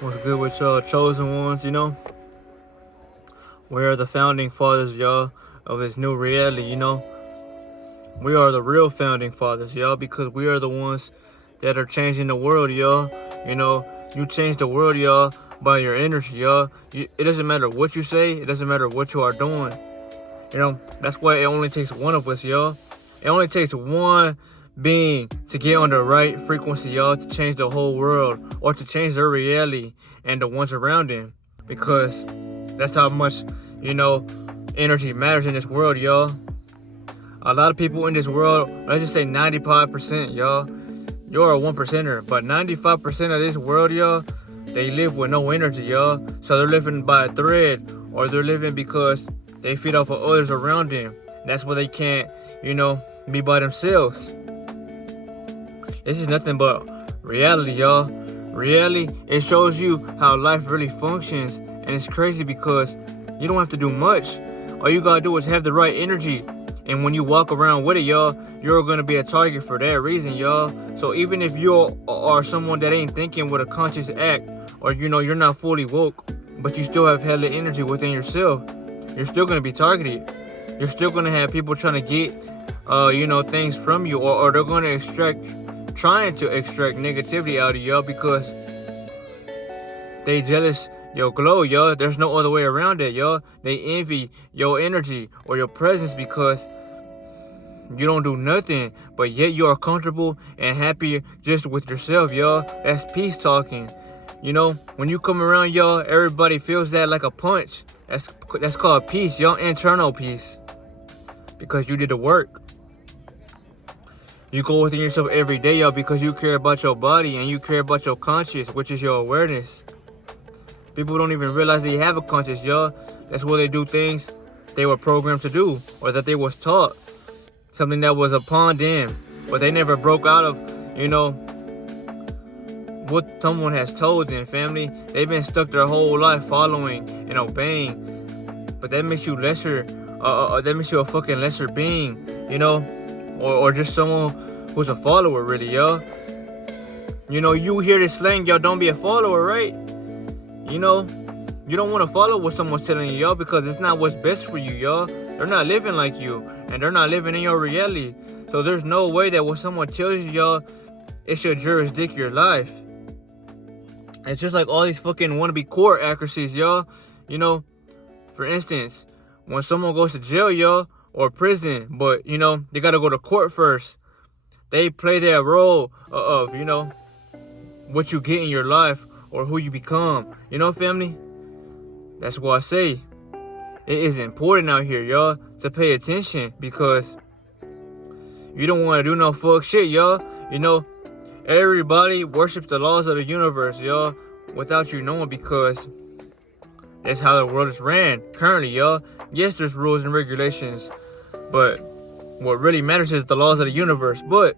What's good with y'all chosen ones, We are the founding fathers, y'all, of this new reality. We are the real founding fathers, y'all, because we are the ones that are changing the world, y'all. You change the world, y'all, by your energy, y'all. It doesn't matter what you say, it doesn't matter what you are doing. That's why it only takes one of us, y'all. It only takes one being to get on the right frequency, y'all, to change the whole world or to change their reality and the ones around them. Because that's how much, energy matters in this world, y'all. A lot of people in this world, let's just say 95%, y'all. You're a 1%er, but 95% of this world, y'all, they live with no energy, y'all. So they're living by a thread, or they're living because they feed off of others around them. That's why they can't, be by themselves. This is nothing but reality, y'all. Reality, it shows you how life really functions. And it's crazy because you don't have to do much. All you gotta do is have the right energy. And when you walk around with it, y'all, you're gonna be a target for that reason, y'all. So even if you are someone that ain't thinking with a conscious act, or you're not fully woke, but you still have hella energy within yourself, you're still gonna be targeted. You're still gonna have people trying to get, things from you, or they're gonna trying to extract negativity out of y'all because they jealous your glow, y'all. There's no other way around it, y'all. They envy your energy or your presence because you don't do nothing, but yet you are comfortable and happy just with yourself, y'all. That's peace talking. When you come around, y'all, everybody feels that like a punch. That's called peace, y'all. Internal peace. Because you did the work. You go within yourself every day, y'all, because you care about your body and you care about your conscious, which is your awareness. People don't even realize they have a conscious, y'all. That's where they do things they were programmed to do, or that they was taught. Something that was upon them, but they never broke out of, what someone has told them, family. They've been stuck their whole life following and obeying. But that makes you lesser, that makes you a fucking lesser being, or just someone who's a follower, really, y'all. You hear this slang, y'all, don't be a follower, right? You don't want to follow what someone's telling you, y'all, because it's not what's best for you, y'all. They're not living like you, and they're not living in your reality. So there's no way that what someone tells you, y'all, it should jurisdict your life. It's just like all these fucking wannabe court accuracies, y'all. For instance, when someone goes to jail, y'all, or prison, but, they gotta go to court first. They play that role of, what you get in your life or who you become. Family? That's why I say it is important out here, y'all, to pay attention, because you don't want to do no fuck shit, y'all. Everybody worships the laws of the universe, y'all, without you knowing, because that's how the world is ran currently, y'all. Yes, there's rules and regulations, but what really matters is the laws of the universe. But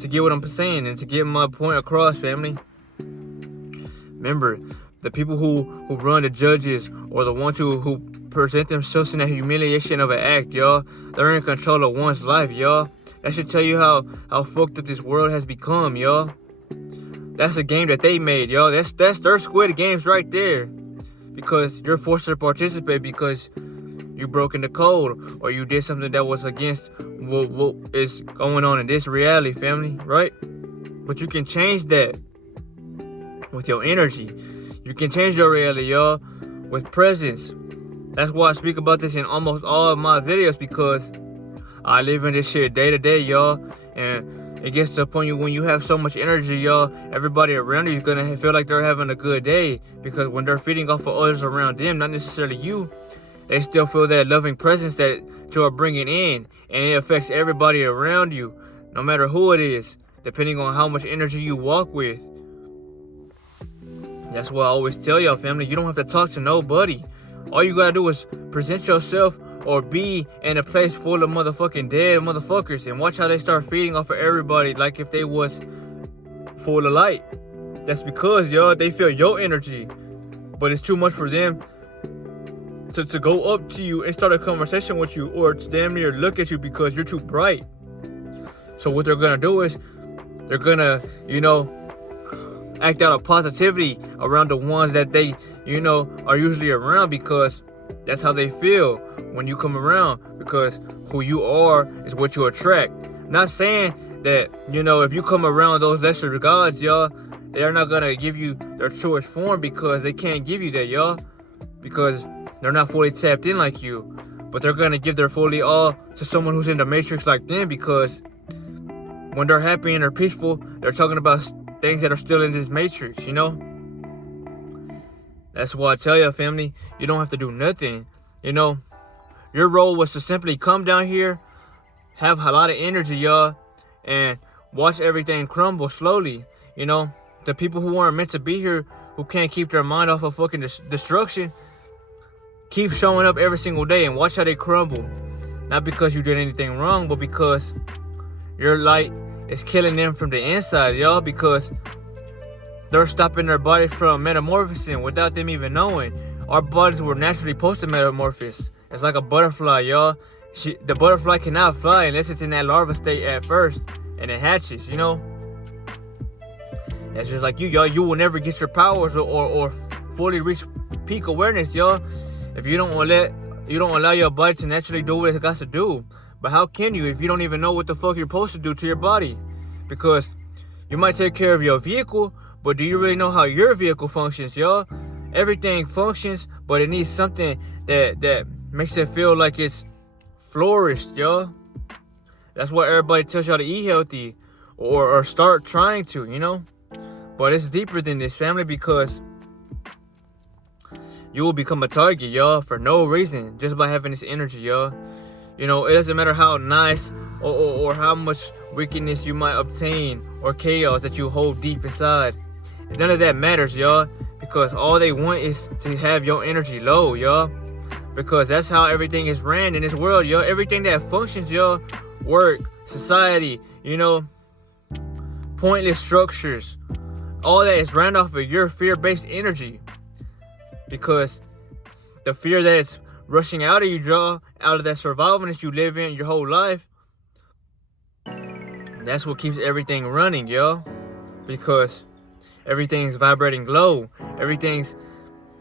to get what I'm saying and to get my point across, family, remember, the people who run the judges, or the ones who present themselves in that humiliation of an act, y'all, they're in control of one's life, y'all. That should tell you how fucked up this world has become, y'all. That's a game that they made, y'all. That's their Squid Games right there. Because you're forced to participate because you broke in the code, or you did something that was against what is going on in this reality, family, right? But you can change that with your energy. You can change your reality, y'all, with presence. That's why I speak about this in almost all of my videos, because I live in this shit day to day, y'all. And it gets to the point when you have so much energy, y'all, everybody around you is gonna feel like they're having a good day, because when they're feeding off of others around them, not necessarily you, they still feel that loving presence that you are bringing in, and it affects everybody around you, no matter who it is, depending on how much energy you walk with. That's why I always tell y'all, family, you don't have to talk to nobody. All you gotta do is present yourself, or be in a place full of motherfucking dead motherfuckers, and watch how they start feeding off of everybody like if they was full of light. That's because, y'all, they feel your energy, but it's too much for them to go up to you and start a conversation with you, or to damn near look at you because you're too bright. So what they're gonna do is they're gonna, act out of positivity around the ones that they, are usually around, because that's how they feel when you come around, because who you are is what you attract. Not saying that, if you come around those lesser gods, y'all, they're not gonna give you their truest form, because they can't give you that, y'all, because they're not fully tapped in like you. But they're gonna give their fully all to someone who's in the matrix like them, because when they're happy and they're peaceful, they're talking about things that are still in this matrix, That's why I tell you, family, you don't have to do nothing. Your role was to simply come down here, have a lot of energy, y'all, and watch everything crumble slowly. The people who aren't meant to be here, who can't keep their mind off of fucking destruction, keep showing up every single day, and watch how they crumble. Not because you did anything wrong, but because your light is killing them from the inside, y'all, because they're stopping their bodies from metamorphosing without them even knowing. Our bodies were naturally supposed to metamorphose. It's like a butterfly, y'all. The butterfly cannot fly unless it's in that larva state at first, and it hatches, That's just like you, y'all. You will never get your powers or fully reach peak awareness, y'all, if you don't allow your body to naturally do what it's got to do. But how can you if you don't even know what the fuck you're supposed to do to your body? Because you might take care of your vehicle, but do you really know how your vehicle functions, y'all? Everything functions, but it needs something that makes it feel like it's flourished, y'all. That's why everybody tells y'all to eat healthy or start trying to, But it's deeper than this, family, because you will become a target, y'all, for no reason, just by having this energy, y'all. It doesn't matter how nice or how much wickedness you might obtain or chaos that you hold deep inside. None of that matters, y'all, because all they want is to have your energy low, y'all. Because that's how everything is ran in this world, y'all. Everything that functions, y'all, work, society, pointless structures, all that is ran off of your fear-based energy. Because the fear that's rushing out of you, y'all, out of that survivalness you live in your whole life, that's what keeps everything running, y'all. Because everything's vibrating low. Everything's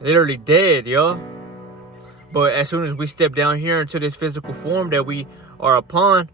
literally dead, y'all. But as soon as we step down here into this physical form that we are upon,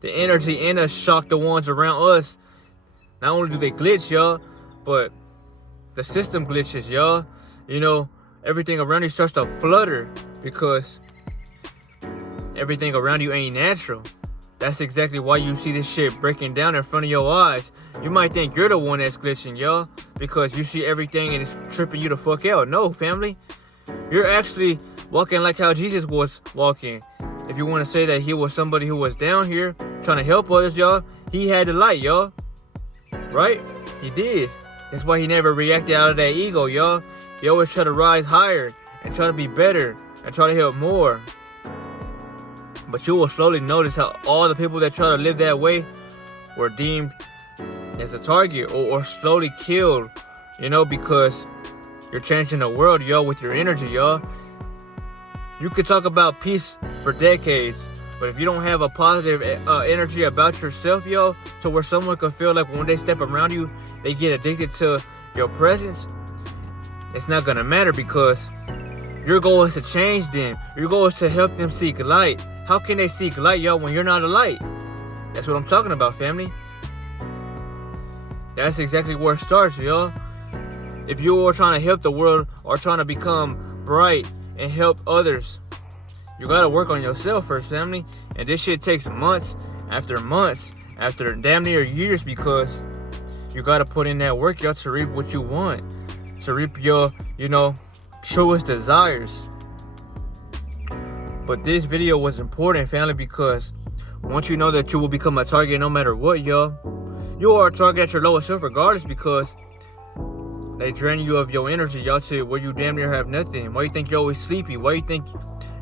the energy in us shock the ones around us. Not only do they glitch, y'all, but the system glitches, y'all. Everything around you starts to flutter because everything around you ain't natural. That's exactly why you see this shit breaking down in front of your eyes. You might think you're the one that's glitching, y'all, because you see everything and it's tripping you the fuck out. No, family. You're actually walking like how Jesus was walking. If you want to say that he was somebody who was down here trying to help others, y'all, he had the light, y'all. Right? He did. That's why he never reacted out of that ego, y'all. He always tried to rise higher and try to be better and try to help more. But you will slowly notice how all the people that try to live that way were deemed as a target or slowly killed, because you're changing the world, y'all, with your energy, y'all. You could talk about peace for decades, but if you don't have a positive energy about yourself, y'all, to where someone can feel like when they step around you, they get addicted to your presence, it's not gonna matter, because your goal is to change them. Your goal is to help them seek light. How can they seek light, y'all, when you're not a light? That's what I'm talking about, family. That's exactly where it starts, y'all. If you are trying to help the world or trying to become bright and help others, you gotta work on yourself first, family. And this shit takes months after damn near years, because you gotta put in that work, y'all, to reap what you want, to reap your, truest desires. But this video was important, family, because once you know that you will become a target no matter what, y'all, you are a target at your lowest self regardless, because they drain you of your energy, y'all, to where you damn near have nothing. Why you think you're always sleepy? Why you think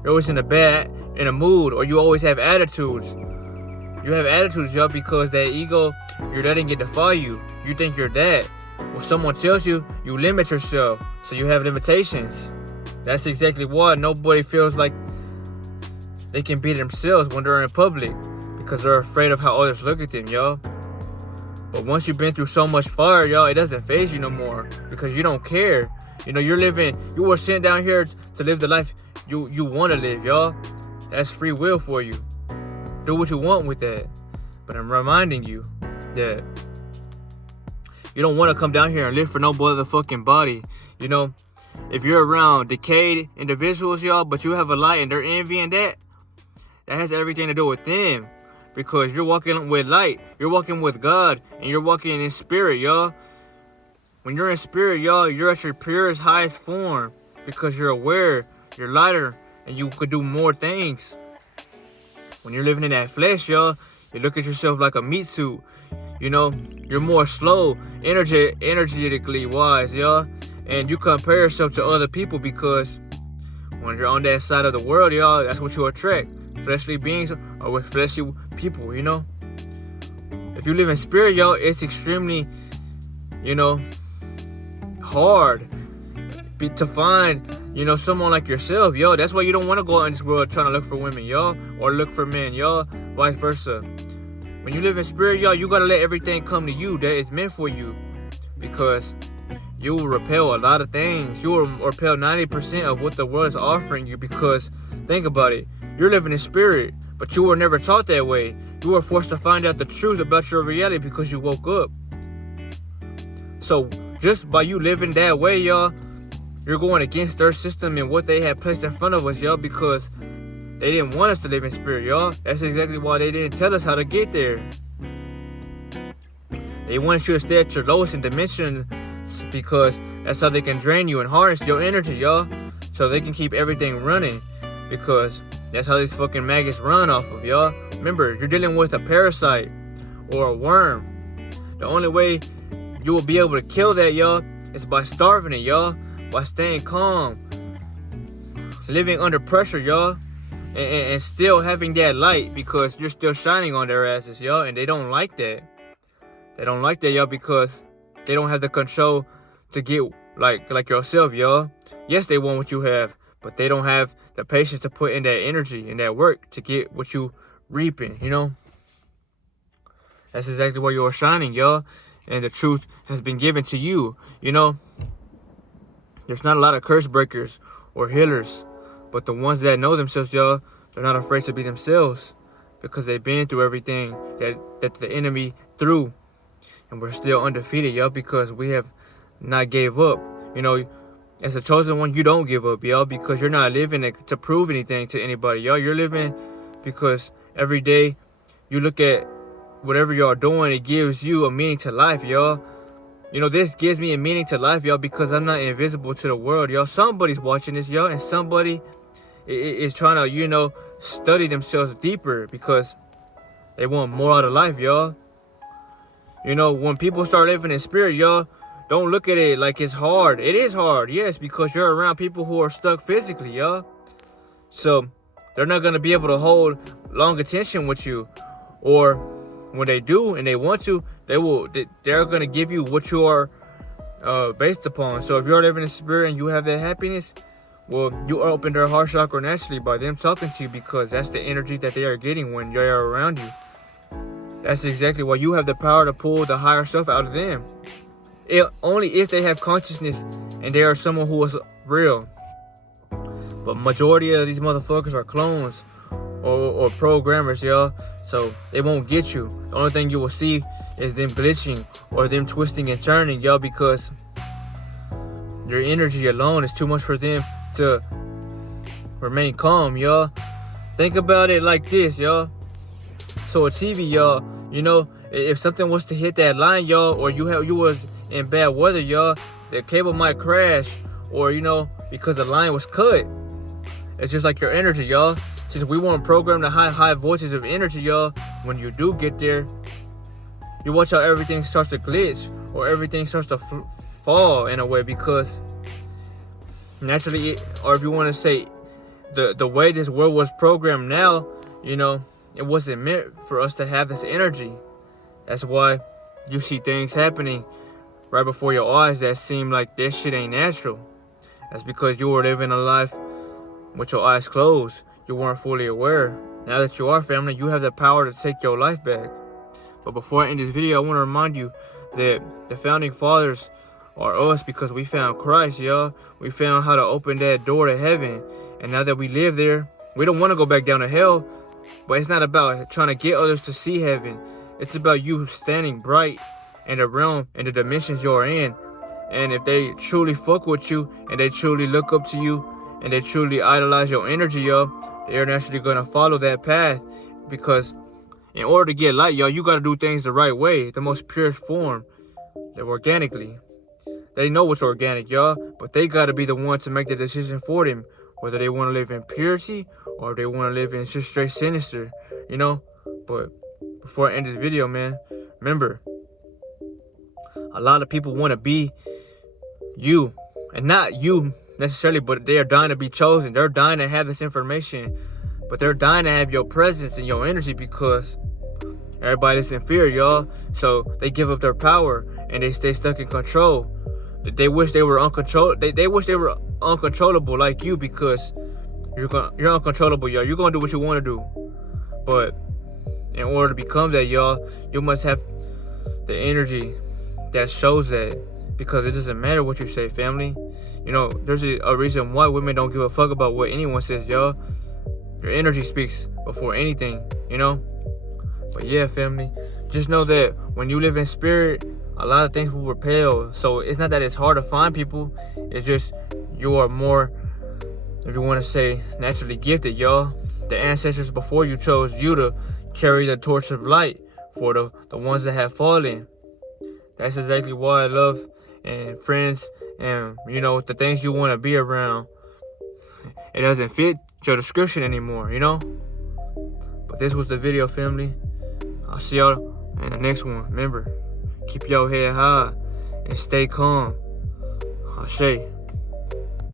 you're always in a mood, or you always have attitudes? You have attitudes, y'all, because that ego, you're letting it defy you. You think you're that. When someone tells you, you limit yourself, so you have limitations. That's exactly why nobody feels like they can be themselves when they're in public, because they're afraid of how others look at them, y'all. But once you've been through so much fire, y'all, it doesn't phase you no more because you don't care. You know, you were sent down here to live the life you want to live, y'all. That's free will for you. Do what you want with that. But I'm reminding you that you don't want to come down here and live for no motherfucking body. You know, if you're around decayed individuals, y'all, but you have a light and they're envying that has everything to do with them. Because you're walking with light, you're walking with God, and you're walking in spirit, y'all. When you're in spirit, y'all, you're at your purest, highest form. Because you're aware, you're lighter, and you could do more things. When you're living in that flesh, y'all, you look at yourself like a meat suit. You know, you're more slow, energetically wise, y'all. And you compare yourself to other people because when you're on that side of the world, y'all, that's what you attract. Fleshly beings or with fleshly people, you know. If you live in spirit, y'all, it's extremely, you know, hard to find, you know, someone like yourself, yo. That's why you don't want to go out in this world trying to look for women, y'all, or look for men, y'all, vice versa. When you live in spirit, y'all, you gotta let everything come to you that is meant for you, because you will repel a lot of things. You will repel 90% of what the world is offering you, because think about it. You're living in spirit, but you were never taught that way. You were forced to find out the truth about your reality because you woke up. So just by you living that way, y'all, you're going against their system and what they had placed in front of us, y'all, because they didn't want us to live in spirit, y'all. That's exactly why they didn't tell us how to get there. They wanted you to stay at your lowest in dimension because that's how they can drain you and harness your energy, y'all, so they can keep everything running, because that's how these fucking maggots run off of, y'all. Remember, you're dealing with a parasite or a worm. The only way you will be able to kill that, y'all, is by starving it, y'all, by staying calm, living under pressure, y'all, and still having that light, because you're still shining on their asses, y'all, and they don't like that. They don't like that, y'all, because they don't have the control to get like yourself, y'all. Yes, they want what you have, but they don't have the patience to put in that energy and that work to get what you reaping, you know. That's exactly why you're shining, y'all, and the truth has been given to you, you know. There's not a lot of curse breakers or healers, but the ones that know themselves, y'all, they're not afraid to be themselves, because they've been through everything that the enemy threw, and we're still undefeated, y'all, because we have not gave up. You know, as a chosen one, you don't give up, y'all, because you're not living to prove anything to anybody, y'all. You're living because every day you look at whatever y'all doing, it gives you a meaning to life, y'all. You know, this gives me a meaning to life, y'all, because I'm not invisible to the world, y'all. Somebody's watching this, y'all, and somebody is trying to, you know, study themselves deeper because they want more out of life, y'all. You know, when people start living in spirit, y'all, don't look at it like it's hard. It is hard, yes, because you're around people who are stuck physically, y'all. So they're not going to be able to hold long attention with you. Or when they do and they want to, they're going to give you what you are based upon. So if you're living in spirit and you have that happiness, well, you open their heart chakra naturally by them talking to you, because that's the energy that they are getting when they are around you. That's exactly why you have the power to pull the higher self out of them. Only if they have consciousness and they are someone who is real. But majority of these motherfuckers are clones or programmers, y'all. So they won't get you. The only thing you will see is them glitching or them twisting and turning, y'all, because your energy alone is too much for them to remain calm, y'all. Think about it like this, y'all. So a TV, y'all, you know, if something was to hit that line, y'all, or you was in bad weather, y'all, the cable might crash, or, you know, because the line was cut. It's just like your energy, y'all. Since we want to program the high voltages of energy, y'all, when you do get there, you watch how everything starts to glitch, or everything starts to fall in a way, because naturally, or if you want to say the way this world was programmed now, you know, it wasn't meant for us to have this energy. That's why you see things happening right before your eyes that seem like this shit ain't natural. That's because you were living a life with your eyes closed. You weren't fully aware. Now that you are, family, you have the power to take your life back. But before I end this video, I want to remind you that the founding fathers are us because we found Christ, y'all. We found how to open that door to heaven. And now that we live there, we don't want to go back down to hell. But it's not about trying to get others to see heaven. It's about you standing bright in the realm and the dimensions you're in. And if they truly fuck with you and they truly look up to you and they truly idolize your energy, y'all, they're naturally going to follow that path. Because in order to get light, y'all, you got to do things the right way, the most pure form, organically. They know what's organic, y'all, but they got to be the one to make the decision for them, whether they want to live in purity or they want to live in just straight sinister, you know. But before I end this video, man, remember, a lot of people want to be you, and not you necessarily, but they are dying to be chosen. They're dying to have this information, but they're dying to have your presence and your energy because everybody's in fear, y'all. So they give up their power and they stay stuck in control. They wish they were They wish they were uncontrollable like you because you're uncontrollable, y'all. You're gonna do what you want to do, but in order to become that, y'all, you must have the energy that shows that. Because it doesn't matter what you say, family. You know, there's a reason why women don't give a fuck about what anyone says, y'all. Your energy speaks before anything, you know. But yeah, family, just know that when you live in spirit, a lot of things will repel. So it's not that it's hard to find people. It's just you are more, if you want to say, naturally gifted, y'all. The ancestors before you chose you to carry the torch of light for the ones that have fallen. That's exactly why I love and friends and, you know, the things you want to be around. It doesn't fit your description anymore, you know. But this was the video, family. I'll see y'all in the next one. Remember, keep your head high and stay calm. Ashe.